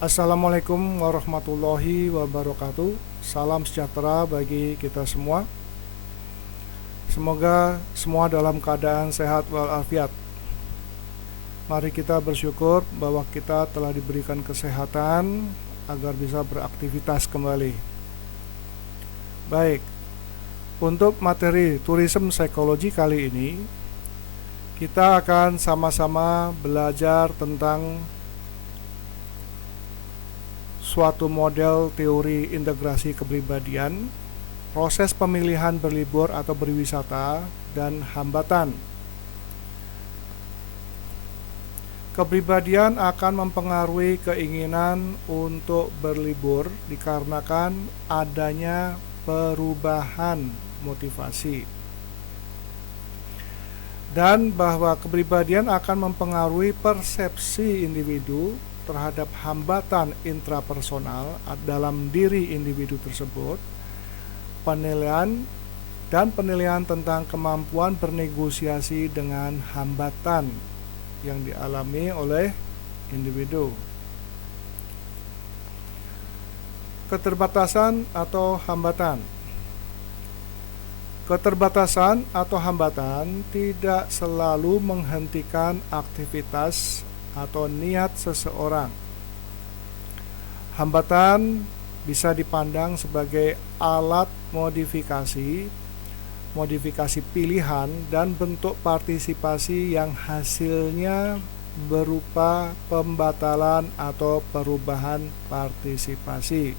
Assalamualaikum warahmatullahi wabarakatuh. Salam sejahtera bagi kita semua. Semoga semua dalam keadaan sehat walafiat. Mari kita bersyukur bahwa kita telah diberikan kesehatan agar bisa beraktivitas kembali. Baik, untuk materi tourism psychology kali ini, kita akan sama-sama belajar tentang suatu model teori integrasi kepribadian, proses pemilihan berlibur atau berwisata, dan hambatan. Kepribadian akan mempengaruhi keinginan untuk berlibur dikarenakan adanya perubahan motivasi. Dan bahwa kepribadian akan mempengaruhi persepsi individu terhadap hambatan intrapersonal dalam diri individu tersebut, penilaian tentang kemampuan bernegosiasi dengan hambatan yang dialami oleh individu. Keterbatasan atau hambatan. Keterbatasan atau hambatan tidak selalu menghentikan aktivitas atau niat seseorang. Hambatan bisa dipandang sebagai alat modifikasi pilihan dan bentuk partisipasi yang hasilnya berupa pembatalan atau perubahan partisipasi.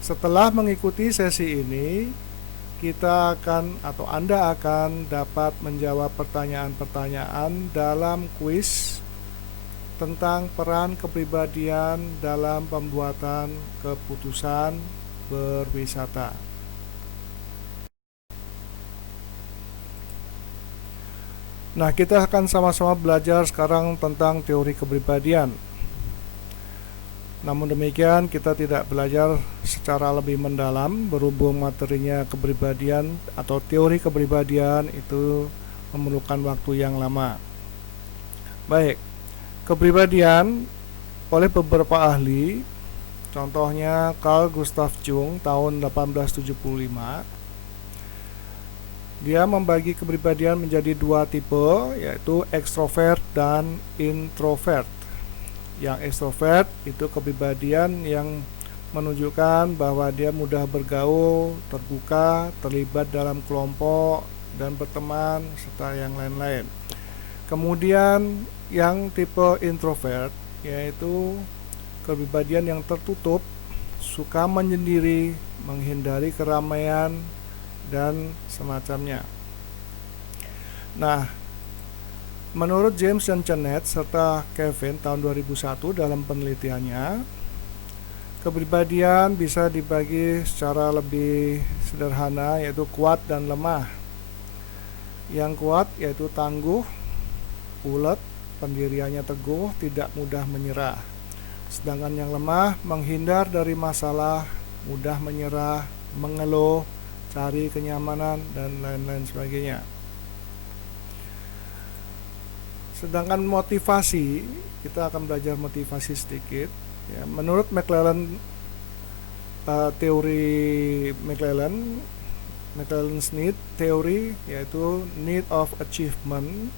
Setelah mengikuti sesi ini, kita akan atau Anda akan dapat menjawab pertanyaan-pertanyaan dalam kuis tentang peran kepribadian dalam pembuatan keputusan berwisata. Nah, kita akan sama-sama belajar sekarang tentang teori kepribadian. Namun demikian, kita tidak belajar secara lebih mendalam berhubung materinya kepribadian atau teori kepribadian itu memerlukan waktu yang lama. Baik, kepribadian oleh beberapa ahli, contohnya Carl Gustav Jung tahun 1875, dia membagi kepribadian menjadi dua tipe, yaitu ekstrovert dan introvert. Yang ekstrovert itu kepribadian yang menunjukkan bahwa dia mudah bergaul, terbuka, terlibat dalam kelompok, dan berteman, serta yang lain-lain. Kemudian yang tipe introvert, yaitu kepribadian yang tertutup, suka menyendiri, menghindari keramaian, dan semacamnya. Nah, menurut James dan Janet serta Kevin tahun 2001 dalam penelitiannya, kepribadian bisa dibagi secara lebih sederhana, yaitu kuat dan lemah. Yang kuat yaitu tangguh, ulet, pendiriannya teguh, tidak mudah menyerah. Sedangkan yang lemah menghindar dari masalah, mudah menyerah, mengeluh, cari kenyamanan, dan lain-lain sebagainya. Sedangkan motivasi, kita akan belajar motivasi sedikit. Ya, menurut McClelland, teori McClelland's need teori, yaitu need of achievement,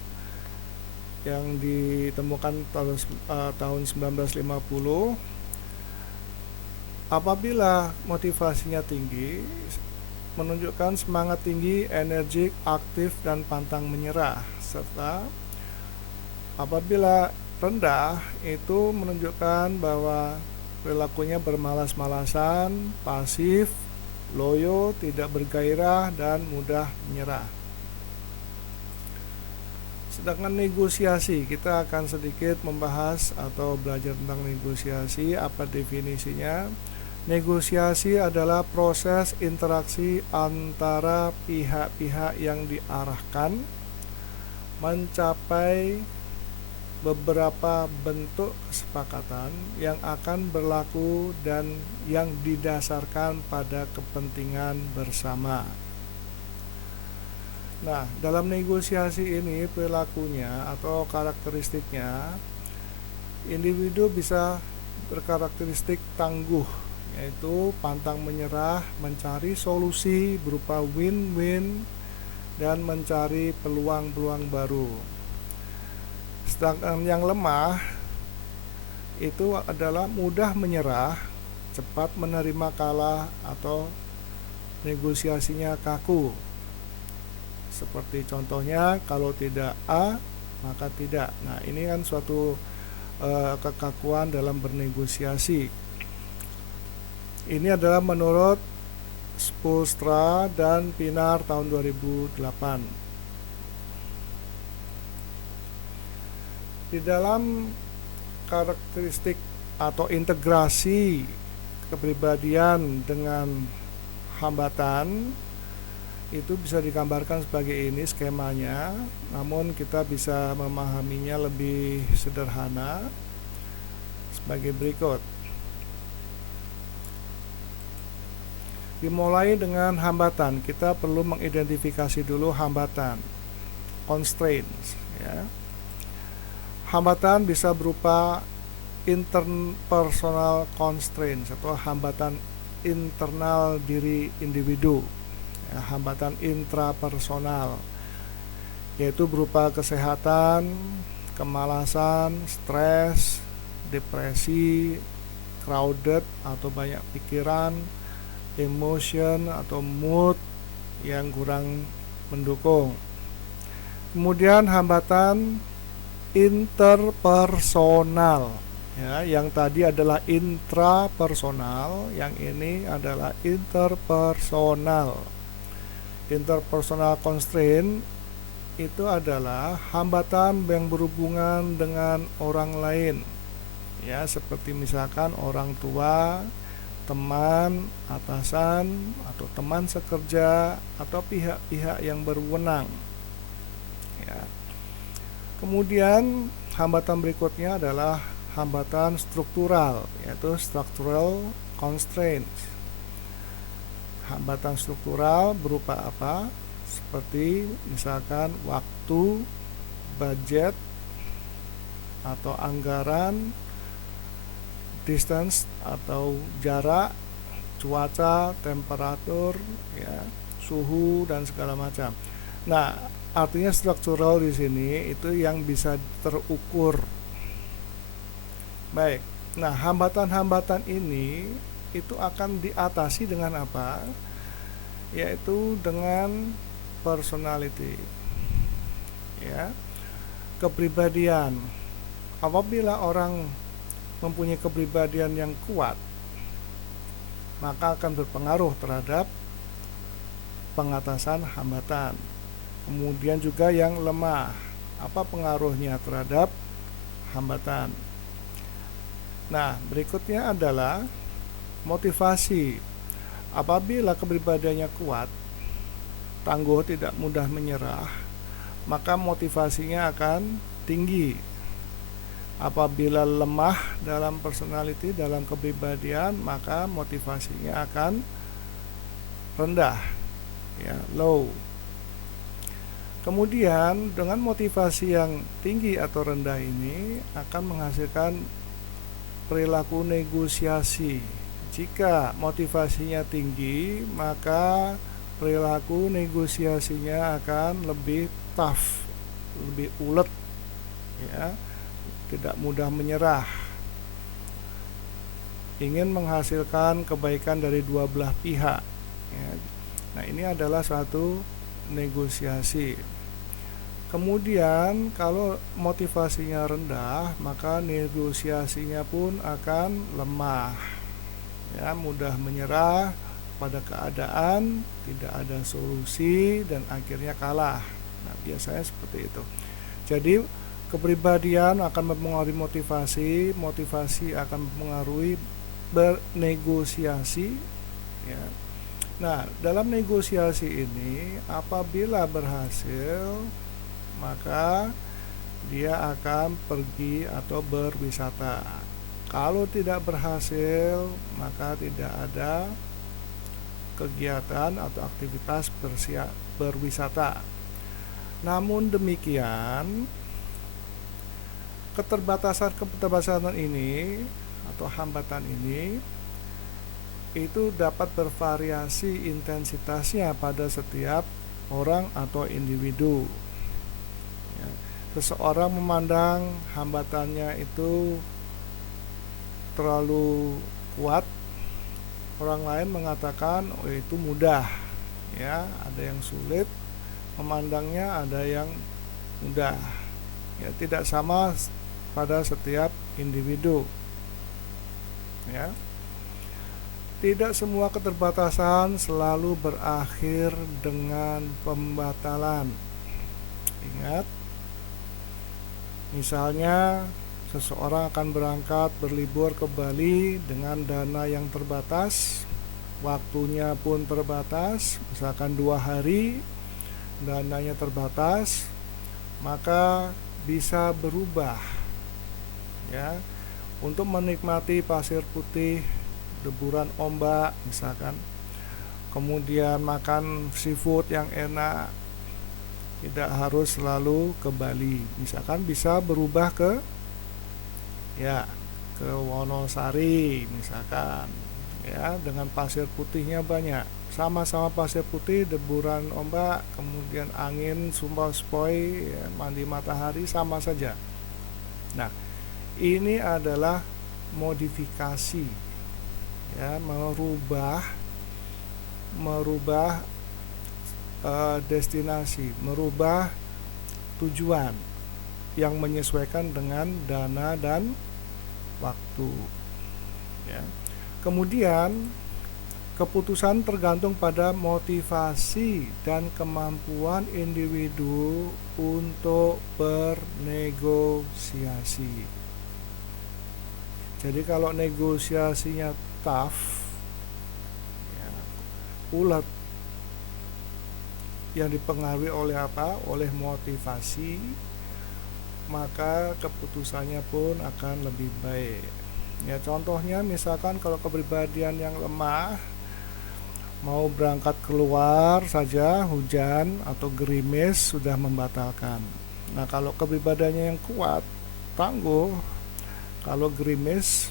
yang ditemukan tahun 1950. Apabila motivasinya tinggi, menunjukkan semangat tinggi, energik, aktif, dan pantang menyerah. Serta apabila rendah, itu menunjukkan bahwa perilakunya bermalas-malasan, pasif, loyo, tidak bergairah, dan mudah menyerah. Sedangkan negosiasi, kita akan sedikit membahas atau belajar tentang negosiasi. Apa definisinya? Negosiasi adalah proses interaksi antara pihak-pihak yang diarahkan mencapai beberapa bentuk kesepakatan yang akan berlaku dan yang didasarkan pada kepentingan bersama. Nah, dalam negosiasi ini perilakunya atau karakteristiknya, individu bisa berkarakteristik tangguh, yaitu pantang menyerah, mencari solusi berupa win-win, dan mencari peluang-peluang baru. Sedangkan yang lemah itu adalah mudah menyerah, cepat menerima kalah, atau negosiasinya kaku. Seperti contohnya, kalau tidak A maka tidak. Nah, ini kan suatu kekakuan dalam bernegosiasi. Ini adalah menurut Spoelstra dan Pinar tahun 2008. Di dalam karakteristik atau integrasi kepribadian dengan hambatan, itu bisa digambarkan sebagai ini skemanya, namun kita bisa memahaminya lebih sederhana sebagai berikut. Dimulai dengan hambatan, kita perlu mengidentifikasi dulu hambatan, constraints, ya. Hambatan bisa berupa interpersonal constraints atau hambatan internal diri individu, ya, hambatan intrapersonal, yaitu berupa kesehatan, kemalasan, stres, depresi, crowded atau banyak pikiran, emotion atau mood yang kurang mendukung. Kemudian hambatan interpersonal, ya, yang tadi adalah intrapersonal, yang ini adalah interpersonal. Interpersonal constraint itu adalah hambatan yang berhubungan dengan orang lain, ya, seperti misalkan orang tua, teman, atasan, atau teman sekerja, atau pihak-pihak yang berwenang, ya. Kemudian hambatan berikutnya adalah hambatan struktural, yaitu structural constraints. Hambatan struktural berupa apa? Seperti misalkan waktu, budget, atau anggaran, distance atau jarak, cuaca, temperatur, ya, suhu, dan segala macam. Nah, artinya struktural di sini itu yang bisa terukur. Baik. Nah, hambatan-hambatan ini itu akan diatasi dengan apa? Yaitu dengan personality, ya, kepribadian. Apabila orang mempunyai kepribadian yang kuat, maka akan berpengaruh terhadap pengatasan hambatan. Kemudian juga yang lemah, apa pengaruhnya terhadap hambatan? Nah, berikutnya adalah motivasi. Apabila kepribadiannya kuat, tangguh, tidak mudah menyerah, maka motivasinya akan tinggi. Apabila lemah dalam personality, dalam kepribadian, maka motivasinya akan rendah, ya, low. Kemudian dengan motivasi yang tinggi atau rendah ini akan menghasilkan perilaku negosiasi. Jika motivasinya tinggi, maka perilaku negosiasinya akan lebih tough, lebih ulet, ya, tidak mudah menyerah, ingin menghasilkan kebaikan dari dua belah pihak, ya. Nah, ini adalah suatu negosiasi. Kemudian kalau motivasinya rendah, maka negosiasinya pun akan lemah, ya, mudah menyerah pada keadaan, tidak ada solusi, dan akhirnya kalah. Nah, biasanya seperti itu. Jadi kepribadian akan mempengaruhi motivasi, motivasi akan mempengaruhi bernegosiasi, ya. Nah, dalam negosiasi ini apabila berhasil, maka dia akan pergi atau berwisata. Kalau tidak berhasil, maka tidak ada kegiatan atau aktivitas berwisata. Namun demikian, keterbatasan ini atau hambatan ini itu dapat bervariasi intensitasnya pada setiap orang atau individu. Ya, seseorang memandang hambatannya itu terlalu kuat, orang lain mengatakan oh itu mudah. Ya, ada yang sulit memandangnya, ada yang mudah. Ya, tidak sama pada setiap individu. Ya. Tidak semua keterbatasan selalu berakhir dengan pembatalan. Ingat, misalnya seseorang akan berangkat berlibur ke Bali dengan dana yang terbatas, waktunya pun terbatas, misalkan 2 hari, dananya terbatas, maka bisa berubah, ya, untuk menikmati pasir putih, deburan ombak misalkan, kemudian makan seafood yang enak, tidak harus selalu ke Bali, misalkan bisa berubah ke Wonosari misalkan, ya, dengan pasir putihnya banyak, sama-sama pasir putih, deburan ombak, kemudian angin sumbau sepoi, ya, mandi matahari, sama saja. Nah, ini adalah modifikasi, ya, merubah destinasi, merubah tujuan yang menyesuaikan dengan dana dan waktu, ya. Kemudian keputusan tergantung pada motivasi dan kemampuan individu untuk bernegosiasi. Jadi kalau negosiasinya tough, ya, ulet, yang dipengaruhi oleh apa? Oleh motivasi, maka keputusannya pun akan lebih baik. Ya, contohnya misalkan kalau kepribadian yang lemah, mau berangkat keluar saja hujan atau gerimis sudah membatalkan. Nah, kalau kepribadiannya yang kuat, tangguh, kalau gerimis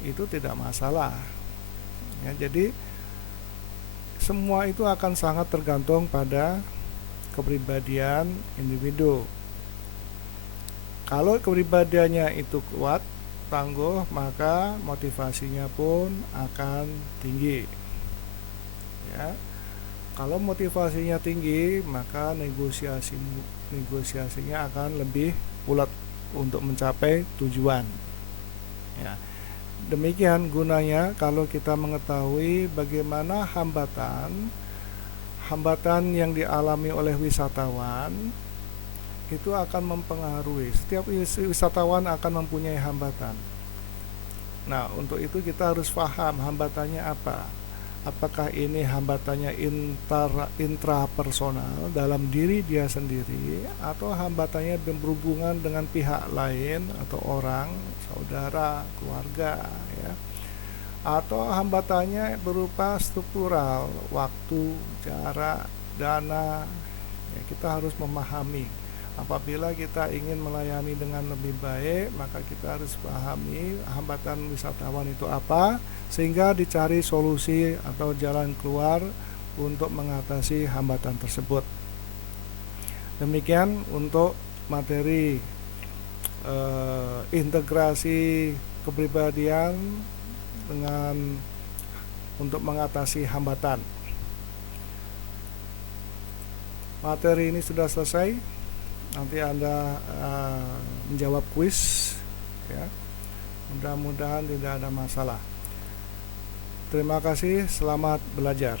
itu tidak masalah. Ya, jadi semua itu akan sangat tergantung pada kepribadian individu. Kalau kepribadiannya itu kuat, tangguh, maka motivasinya pun akan tinggi. Ya. Kalau motivasinya tinggi, maka negosiasinya akan lebih ulet untuk mencapai tujuan. Ya. Demikian gunanya kalau kita mengetahui bagaimana hambatan yang dialami oleh wisatawan itu akan mempengaruhi. Setiap wisatawan akan mempunyai hambatan. Nah, untuk itu kita harus paham hambatannya apa. Apakah ini hambatannya intrapersonal dalam diri dia sendiri, atau hambatannya berhubungan dengan pihak lain atau orang, saudara, keluarga, ya, atau hambatannya berupa struktural, waktu, jarak, dana. Ya, kita harus memahami. Apabila kita ingin melayani dengan lebih baik, maka kita harus pahami hambatan wisatawan itu apa, sehingga dicari solusi atau jalan keluar untuk mengatasi hambatan tersebut. Demikian untuk materi integrasi kepribadian dengan untuk mengatasi hambatan. Materi ini sudah selesai. Nanti Anda menjawab kuis, ya. Mudah-mudahan tidak ada masalah. Terima kasih, selamat belajar.